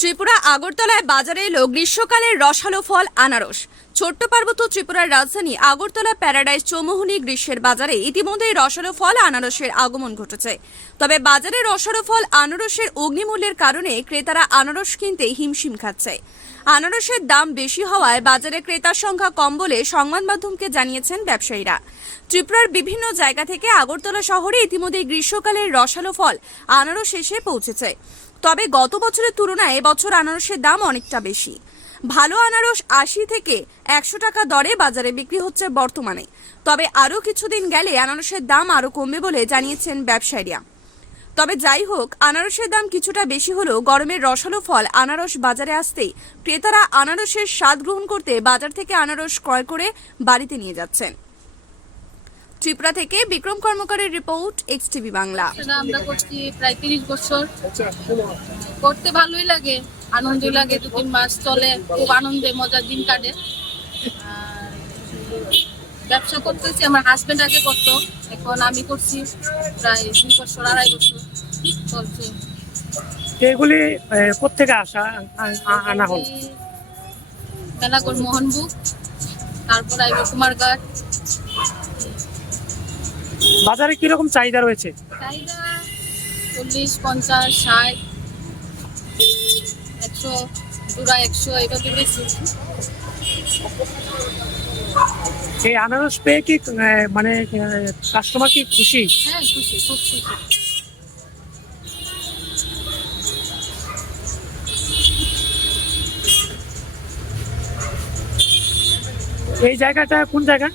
ত্রিপুরা আগরতলায় বাজারে এলো গ্রীষ্মকালের রসালো ফল আনারস। ছোট্ট পার্বত্য ত্রিপুরার রাজধানী আগরতলা প্যারাডাইজ চৌমুহনী গ্রীষ্মের বাজারে ইতিমধ্যেই রসালো ফল আনারসের আগমন ঘটেছে। তবে বাজারে রসালো ফল, আনারসের অগ্নিমূল্যের কারণে ক্রেতারা আনারস কিনতে হিমশিম খাচ্ছে। আনারসের দাম বেশি হওয়ায় বাজারে ক্রেতার সংখ্যা কম বলে সংবাদ মাধ্যমকে জানিয়েছেন ব্যবসায়ীরা। ত্রিপুরার বিভিন্ন জায়গা থেকে আগরতলা শহরে ইতিমধ্যেই গ্রীষ্মকালের রসালো ফল, আনারস এসে পৌঁছেছে। তবে গত বছরের তুলনায় এবছর আনারসের দাম অনেকটা বেশি। ভালো আনারস আশি থেকে একশো টাকা দরে বাজারে বিক্রি হচ্ছে বর্তমানে। তবে আরও কিছুদিন গেলে আনারসের দাম আরও কমবে বলে জানিয়েছেন ব্যবসায়ীরা। তবে যাই হোক, আনারসের দাম কিছুটা বেশি হলেও গরমের রসালো ফল আনারস বাজারে আসতেই ক্রেতারা আনারসের স্বাদ গ্রহণ করতে বাজার থেকে আনারস ক্রয় করে বাড়িতে নিয়ে যাচ্ছেন। ত্রিপুরা থেকে বিক্রম কর্মকারের রিপোর্ট এক্স টিভি বাংলা। আমরা করছি প্রায় তিরিশ বছর। করতে ভালোই লাগে। আনন্দই লাগে দু তিন মাস চলে খুব আনন্দে মজার দিন কাটে। ব্যবসা করতেছি আমার হাজবেন্ড আগে করতো এখন আমি করছি প্রায় দুই বছর আড়াই বছর চলছে। এগুলি আহ, কোত্থেকে আসা আনা হল? এই মেলাগড় মোহনবুক তারপর আইব কুমারঘাট। বাজারে কীরকম চাহিদা রয়েছে? চাহিদা চল্লিশ পঞ্চাশ ষাট। একশো দুরা একশো এইভাবে বেশি এই আনারস পেয়ে কি আহ, মানে কাস্টমার কি খুশি? হ্যাঁ খুশি খুব খুশি। এই জায়গাটা কোন জায়গা?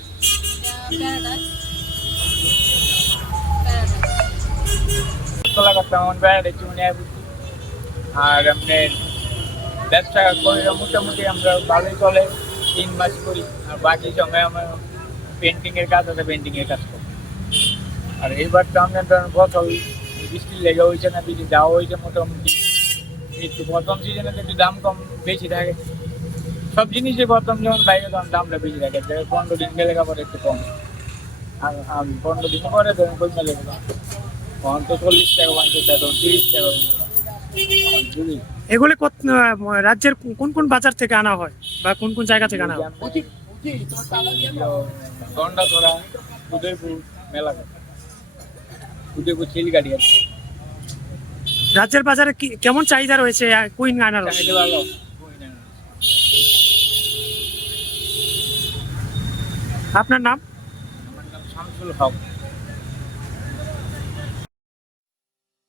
আর এমনি ব্যবসা করি, মোটামুটি আমরা ভালোই চলে। তিন মাস করি। আর বাকি সময় আমার পেন্টিং এর কাজ আছে পেন্টিং এর কাজ করি। আর এইবার তো আমরা ফসল বৃষ্টি লেগে হয়েছে না, বৃষ্টি যাওয়া হয়েছে মোটামুটি। একটু প্রথম সিজনে তো একটু দাম কম, বেশি থাকে। সব জিনিসের প্রথম যখন বাইরে, তখন দামটা বেশি থাকে। পনেরো দিন গেলে পরে একটু কম। আর পনেরো দিন পরে ধরেন কমে লেগে তখন তো চল্লিশ টাকা, পঞ্চাশ টাকা, তখন তিরিশ টাকা। এগুলি রাজ্যের কোন কোন বাজার থেকে আনা হয় বা কোন কোন জায়গা থেকে আনা হয়? উদয়পুর উদয়পুর রাজ্যের বাজারে কি কেমন চাহিদা রয়েছে? কুইন আনারস আপনার নাম? আমার নাম শামসুল হক।